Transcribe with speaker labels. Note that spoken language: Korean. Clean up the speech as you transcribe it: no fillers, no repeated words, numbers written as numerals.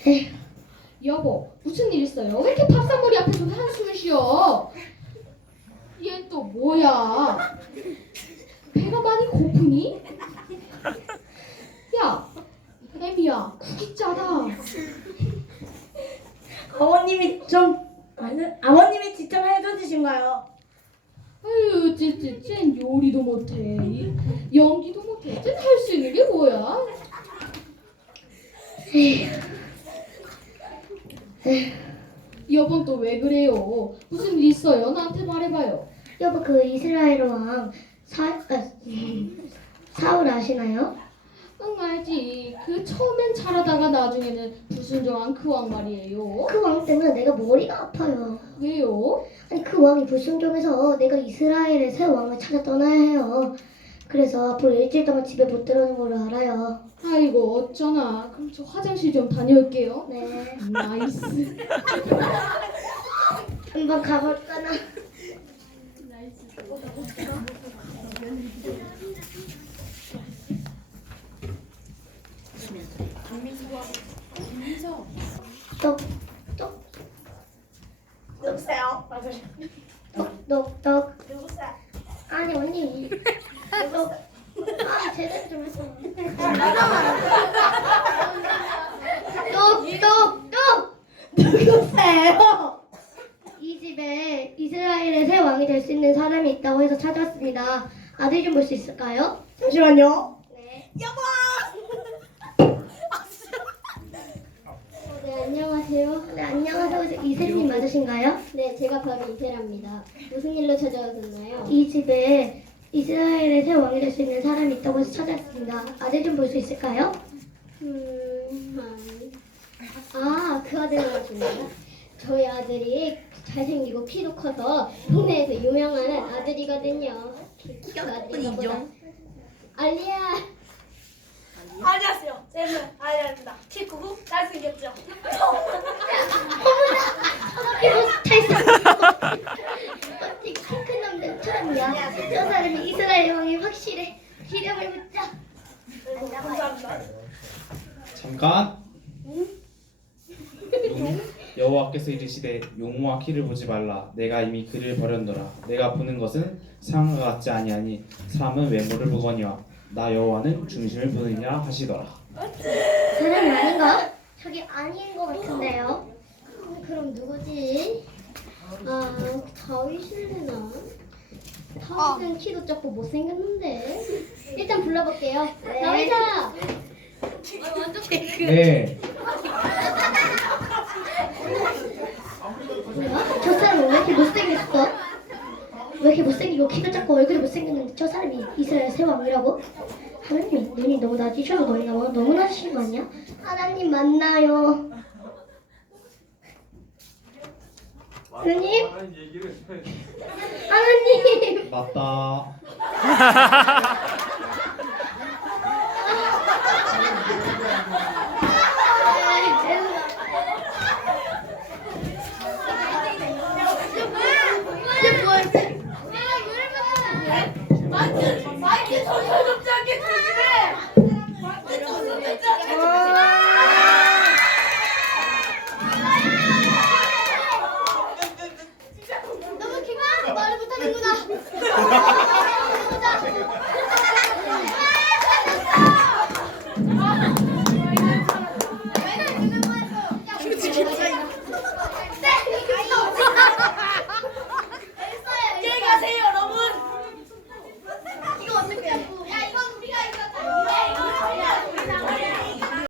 Speaker 1: 여보, 무슨 일 있어요? 왜 이렇게 밥상머리 앞에서 한숨을 쉬어? 얘 또 뭐야? 배가 많이 고프니? 야, 애미야, 국이 짜다.
Speaker 2: 아버님이 직접 해주신가요?
Speaker 1: 아유, 쟨 요리도 못해, 연기도 못해. 쟨 할 수 있는 게 뭐야? 여보 또 왜 그래요? 무슨 일 있어요? 나한테 말해봐요.
Speaker 3: 여보, 그 이스라엘 왕 사울 아시나요?
Speaker 1: 응, 알지. 그 처음엔 잘하다가 나중에는 불순종한 그 왕 말이에요.
Speaker 3: 그 왕 때문에 내가 머리가 아파요.
Speaker 1: 왜요?
Speaker 3: 아니, 그 왕이 불순종해서 내가 이스라엘의 새 왕을 찾아 떠나야 해요. 그래서 앞으로 일주일 동안 집에 못 들어오는 걸로 알아요.
Speaker 1: 아이고 어쩌나. 그럼 저 화장실 좀 다녀올게요.
Speaker 3: 네.
Speaker 1: 나이스.
Speaker 3: 한번 가볼까나? 똑똑
Speaker 2: 누구세요?
Speaker 3: 똑똑똑.
Speaker 2: 누구세요?
Speaker 3: 아니 언니. 똑. 아 제대로 좀 했어. 똑똑똑.
Speaker 2: 누구세요?
Speaker 3: 이 집에 이스라엘의 새 왕이 될 수 있는 사람이 있다고 해서 찾아왔습니다. 아들 좀 볼 수 있을까요?
Speaker 2: 잠시만요.
Speaker 3: 네.
Speaker 2: 여보!
Speaker 3: 네, 안녕하세요. 네, 안녕하세요. 이세님 맞으신가요?
Speaker 4: 네, 제가 바로 이세라입니다. 무슨 일로 찾아오셨나요?
Speaker 3: 이 집에 이스라엘의 새 왕이 될 수 있는 사람이 있다고 해서 찾아왔습니다. 아들 좀 볼 수 있을까요?
Speaker 4: 그 아들 말하시나요? 저희 아들이 잘생기고 키도 커서 동네에서 유명한 아들이거든요. 그 아들이죠. 알리야.
Speaker 2: 안녕하세요. 쟤는 아이입니다. 키 크고 잘생겼죠?
Speaker 3: 큰 남자 처음이야. 저 사람이 이스라엘 왕이 확실해. 기름을 붓자.
Speaker 2: 감사합니다.
Speaker 5: 잠깐. 여호와께서 이르시되 용모와 키를 보지 말라. 내가 이미 그를 버렸노라. 내가 보는 것은 사람과 같지 아니하니 사람은 외모를 보거니와 나 여호와는 중심을 보느니라 하시더라.
Speaker 3: 사람이 아닌가? 저기 아닌 것 같은데요.
Speaker 4: 그럼 누구지? 다윗이려나? 다윗은 키도 작고 못생겼는데. 일단 불러볼게요.
Speaker 3: 네.
Speaker 4: 다윗아.
Speaker 5: 네.
Speaker 3: 뭐야? 저 사람은 왜 이렇게 못생겼어? 왜 이렇게 못생기고 키도 작고 얼굴이 못생겼는데 저 사람이 이스라엘 새 왕이라고? 하나님, 눈이 너무 낮으셔서 너무 낮으신 거 아니야? 하나님 맞나요? 하나님? 하나님!
Speaker 5: 맞다.